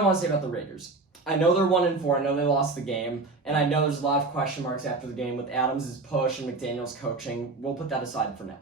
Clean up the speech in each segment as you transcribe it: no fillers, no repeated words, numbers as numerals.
I want to say about the Raiders. I know they're 1-4. I know they lost the game, and I know there's a lot of question marks after the game with Adams' push and McDaniel's coaching. We'll put that aside for now.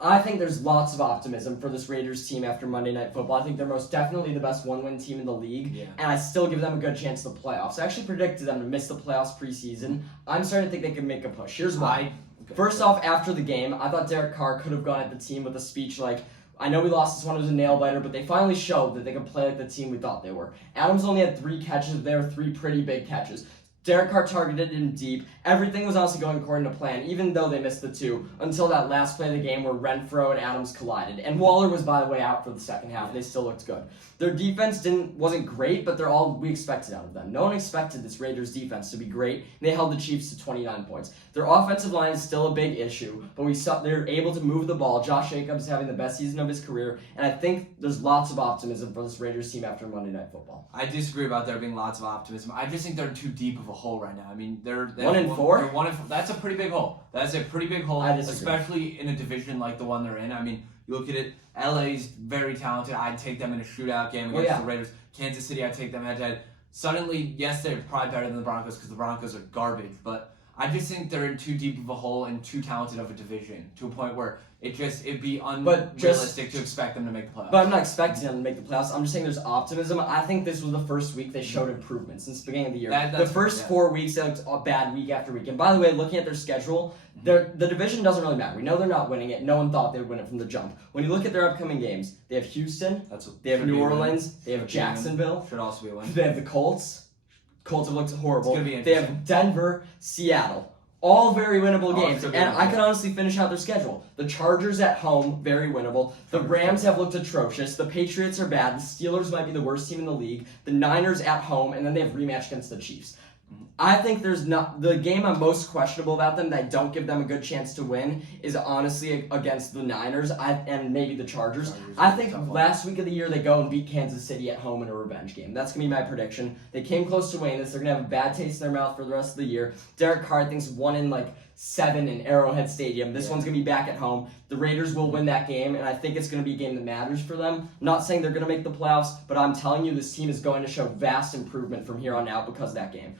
I think there's lots of optimism for this Raiders team after Monday Night Football. I think they're most definitely the best one-win team in the league, and I still give them a good chance in the playoffs. I actually predicted them to miss the playoffs preseason. I'm starting to think they can make a push. Here's why. First off, after the game, I thought Derek Carr could have gone at the team with a speech like, I know we lost this one, it was a nail-biter, but they finally showed that they could play like the team we thought they were. Adams only had 3 catches, but they were 3 pretty big catches. Derek Carr targeted him deep. Everything was honestly going according to plan, even though they missed the 2, until that last play of the game where Renfro and Adams collided. And Waller was, by the way, out for the second half, and they still looked good. Their defense wasn't great, but they're all we expected out of them. No one expected this Raiders defense to be great. They held the Chiefs to 29 points. Their offensive line is still a big issue, but they're able to move the ball. Josh Jacobs is having the best season of his career, and I think there's lots of optimism for this Raiders team after Monday Night Football. I disagree about there being lots of optimism. I just think they're too deep of a hole right now. I mean, they're 1-4. They're 1-4. That's a pretty big hole. That's a pretty big hole, I disagree. especially in a division like the one they're in. I mean, you look at it. LA's very talented. I'd take them in a shootout game against the Raiders. Kansas City, I'd take them head-to-head. Suddenly, yes, they're probably better than the Broncos because the Broncos are garbage, but I just think they're in too deep of a hole and too talented of a division to a point where it'd be unrealistic to expect them to make the playoffs. But I'm not expecting them to make the playoffs. I'm just saying there's optimism. I think this was the first week they showed improvement since the beginning of the year. The first 4 weeks, they looked bad week after week. And by the way, looking at their schedule, the division doesn't really matter. We know they're not winning it. No one thought they would win it from the jump. When you look at their upcoming games, they have Houston, they have New Orleans, they have Jacksonville, should also be a win. They have the Colts. Colts have looked horrible. It's gonna be They have Denver, Seattle. All very winnable games, and I can can honestly finish out their schedule. The Chargers at home, very winnable. The Rams have looked atrocious. The Patriots are bad. The Steelers might be the worst team in the league. The Niners at home, and then they have rematch against the Chiefs. I think there's not the game I'm most questionable about them that I don't give them a good chance to win is honestly against the Niners and maybe the Chargers. I think last week of the year they go and beat Kansas City at home in a revenge game. That's gonna be my prediction. They came close to winning this. They're gonna have a bad taste in their mouth for the rest of the year. Derek Carr thinks 1-7 in Arrowhead Stadium. This one's gonna be back at home. The Raiders will win that game, and I think it's gonna be a game that matters for them. I'm not saying they're gonna make the playoffs, but I'm telling you this team is going to show vast improvement from here on out because of that game.